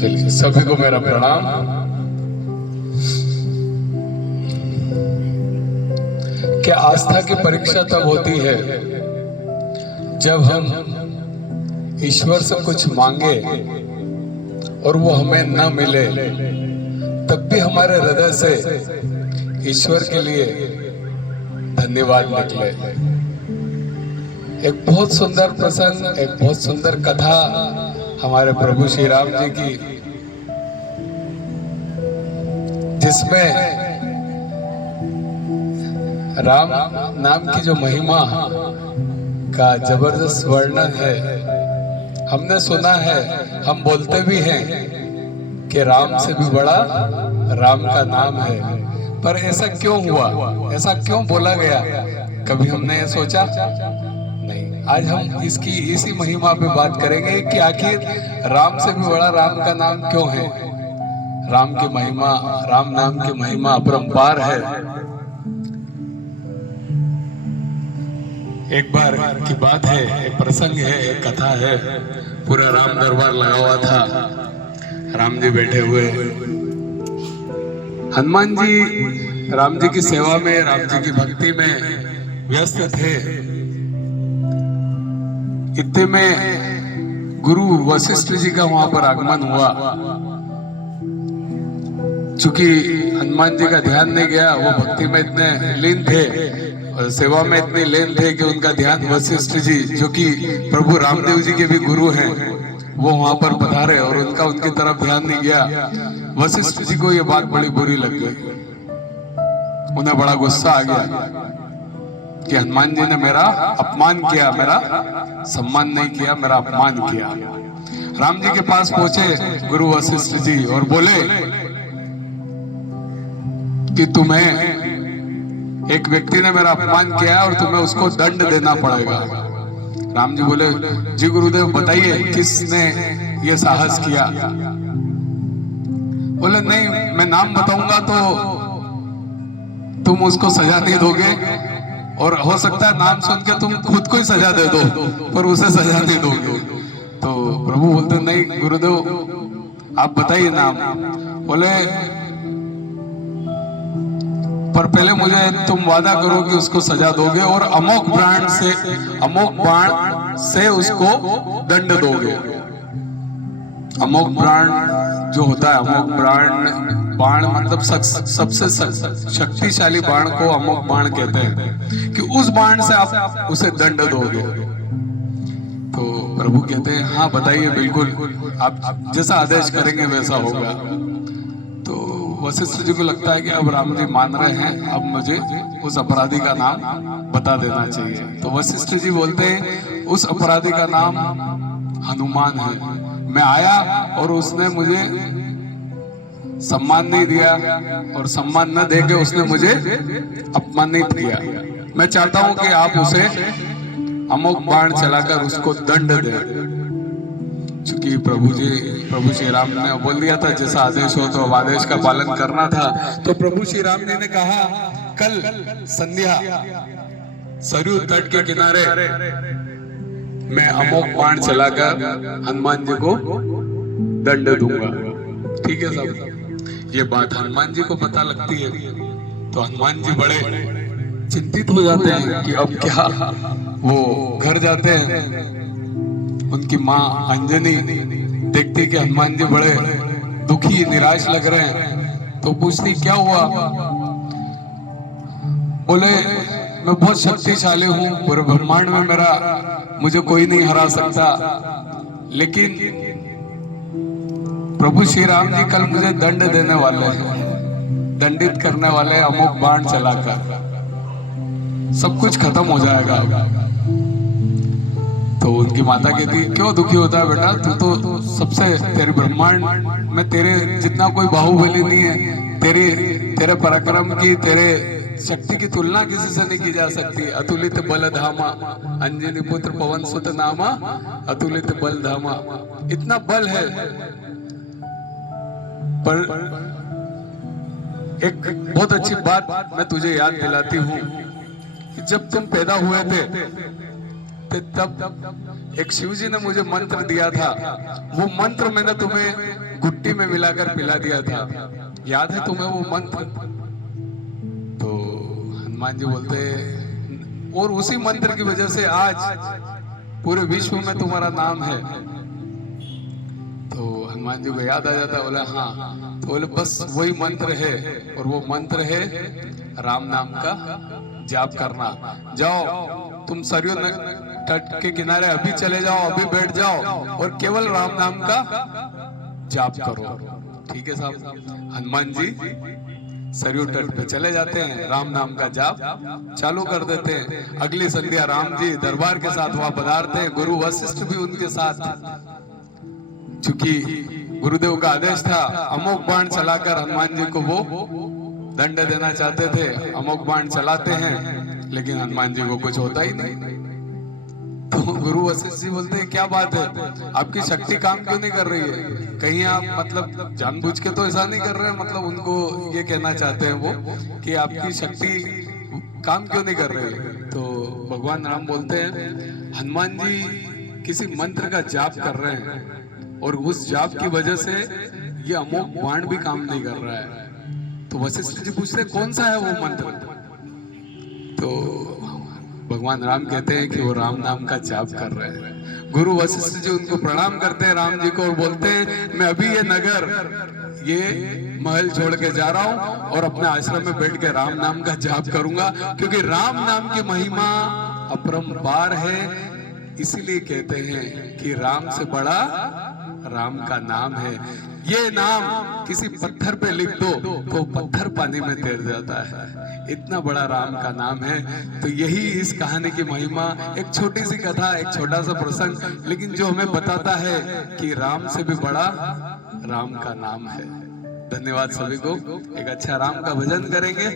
चलिए, सभी को मेरा प्रणाम। क्या आस्था की परीक्षा तब होती है जब हम ईश्वर से कुछ मांगे और वो हमें न मिले, तब भी हमारे हृदय से ईश्वर के लिए धन्यवाद निकले। एक बहुत सुंदर प्रसंग, एक बहुत सुंदर कथा हमारे प्रभु श्री राम जी की, जिसमें राम नाम की जो महिमा का जबरदस्त वर्णन है। हमने सुना है, हम बोलते भी हैं कि राम से भी बड़ा राम का नाम है, पर ऐसा क्यों हुआ, ऐसा क्यों बोला गया, कभी हमने ये सोचा नहीं। आज हम इसी महिमा पे बात करेंगे कि आखिर राम से भी बड़ा राम का नाम क्यों है। राम की महिमा, राम नाम की महिमा अपरंपार है। एक बार की बात है, एक प्रसंग है, एक कथा है। पूरा राम दरबार लगा हुआ था, राम जी बैठे हुए, हनुमान जी राम जी की सेवा में, राम जी की भक्ति में व्यस्त थे। इतने में गुरु वशिष्ठ जी का वहां पर आगमन हुआ। चूंकि हनुमान जी का ध्यान नहीं गया, वो भक्ति में इतने लीन थे और सेवा में इतने लीन थे कि उनका ध्यान वशिष्ठ जी, जो कि प्रभु रामदेव जी के भी गुरु हैं, वो वहां पर पधारे और उनकी तरफ ध्यान नहीं गया। वशिष्ठ जी को ये बात बड़ी बुरी लग गई, उन्हें बड़ा गुस्सा आ गया कि हनुमान जी ने मेरा अपमान किया, मेरा सम्मान नहीं किया, मेरा अपमान किया। राम जी के पास पहुंचे गुरु वशिष्ठ जी और बोले कि तुम्हें, एक व्यक्ति ने मेरा अपमान किया है और तुम्हें उसको दंड देना पड़ेगा। राम जी बोले, जी गुरुदेव बताइए किसने ये साहस किया। बोले नहीं, मैं नाम बताऊंगा तो तुम उसको सजा नहीं दोगे, और हो सकता है नाम सुन के तुम खुद को ही सजा दे दो, पर उसे सजा नहीं दोगे। तो प्रभु बोलते, नहीं गुरुदेव आप बताइए नाम। बोले, पर पहले मुझे तुम वादा करो कि उसको सजा दोगे और अमोघ बाण से उसको दंड दोगे। अमोघ बाण जो होता है, अमोघ बाण मतलब सबसे शक्तिशाली बाण को अमोघ बाण कहते हैं, कि उस बाण से आप उसे दंड दोगे। तो प्रभु कहते हैं, हाँ बताइए, बिल्कुल आप जैसा आदेश करेंगे वैसा होगा। तो वशिष्ठ जी को लगता है कि अब राम जी मान रहे हैं, अब मुझे उस अपराधी का नाम बता देना चाहिए। तो वशिष्ठ जी बोलते हैं, उस अपराधी का नाम हनुमान है। मैं आया और उसने मुझे सम्मान नहीं दिया, और सम्मान न देके उसने मुझे अपमानित किया। मैं चाहता हूं कि आप उसे अमोघ बाण चलाकर उसको दंड दें। चूंकि प्रभु श्री राम ने बोल दिया था जैसा आदेश हो, तो अब आदेश का पालन करना था। तो प्रभु श्री राम जी ने कहा, कल संध्या सरयू तट के किनारे मैं अमोघ बाण चलाकर हनुमान जी को दंड दूंगा। ठीक है साहब। ये बात हनुमान जी को पता लगती है, तो हनुमान जी बड़े चिंतित हो जाते हैं कि अब क्या। वो घर जाते हैं, उनकी माँ अंजनी देखती कि हनुमान जी बड़े दुखी निराश लग रहे हैं, तो पूछती क्या हुआ। बोले, मैं बहुत शक्तिशाली हूँ, पूरे ब्रह्मांड में मुझे कोई नहीं हरा सकता, लेकिन प्रभु श्री राम जी कल मुझे दंड देने वाले हैं, दंडित करने वाले, अमोघ बाण चलाकर सब कुछ खत्म हो जाएगा। तो उनकी माता कहती, क्यों दुखी होता है बेटा, तू तो सबसे, तेरे ब्रह्मांड में तेरे जितना कोई बाहुबली नहीं है। तेरे पराक्रम की, तेरे शक्ति की तुलना किसी से नहीं की जा सकती। अतुलित बल धामा, अंजनी पुत्र पवन सुत नामा, अतुलित बल धामा। इतना बल है। पर एक बहुत अच्छी बात मैं तुझे याद दिलाती हूँ कि जब तुम पैदा हुए थे तब एक शिव जी ने मुझे मंत्र दिया था। वो मंत्र मैंने तुम्हें घुट्टी में मिलाकर पिला दिया था, याद है तुम्हें वो मंत्र? तो हनुमान जी बोलते, और उसी मंत्र की वजह से आज पूरे विश्व में तुम्हारा नाम है। तो हनुमान जी को याद आ जाता, बोला हाँ। तो बोले बस वही मंत्र है, और वो मंत्र है राम नाम का जाप करना। जाओ तुम सरयू तट के किनारे अभी चले जाओ, अभी बैठ जाओ और केवल राम नाम का जाप करो। ठीक है साहब। हनुमान जी सरयू तट पे चले जाते हैं, राम नाम का जाप चालू कर देते हैं। अगली संध्या राम जी दरबार के साथ वहां पधारते हैं, गुरु वशिष्ठ भी उनके साथ। चूंकि गुरुदेव का आदेश था, अमोघ बाण चलाकर हनुमान जी को वो दंड देना चाहते थे। अमोघ बाण चलाते हैं लेकिन हनुमान जी को कुछ होता ही नहीं। तो गुरु वशिष्ठ जी बोलते हैं क्या बात है, आपकी शक्ति काम क्यों नहीं कर रही है? कहीं आप मतलब जानबूझ के तो ऐसा नहीं कर रहे हैं, मतलब उनको ये कहना चाहते हैं वो कि आपकी शक्ति काम क्यों नहीं कर रही है? तो भगवान राम बोलते हैं, हनुमान जी किसी मंत्र का जाप कर रहे हैं और उस जाप की वजह से ये अमोघ बाण भी काम नहीं कर रहा है। तो वशिष्ठ जी पूछ रहे कौन सा है वो मंत्र? तो भगवान राम कहते हैं कि वो राम नाम का जाप कर रहे हैं। गुरु वशिष्ठ जी उनको प्रणाम करते हैं राम जी को और बोलते हैं, मैं अभी ये नगर, ये महल छोड़ के जा रहा हूं और अपने आश्रम में बैठ के राम नाम का जाप करूंगा, क्योंकि राम नाम की महिमा अपरंपार है। इसीलिए कहते हैं कि राम से बड़ा राम का नाम है। ये नाम किसी पत्थर पे लिख दो तो पत्थर पानी में तैर जाता है, इतना बड़ा राम का नाम है। तो यही इस कहानी की महिमा, एक छोटी सी कथा, एक छोटा सा प्रसंग, लेकिन जो हमें बताता है कि राम से भी बड़ा राम का नाम है। धन्यवाद सभी को। एक अच्छा राम का भजन करेंगे।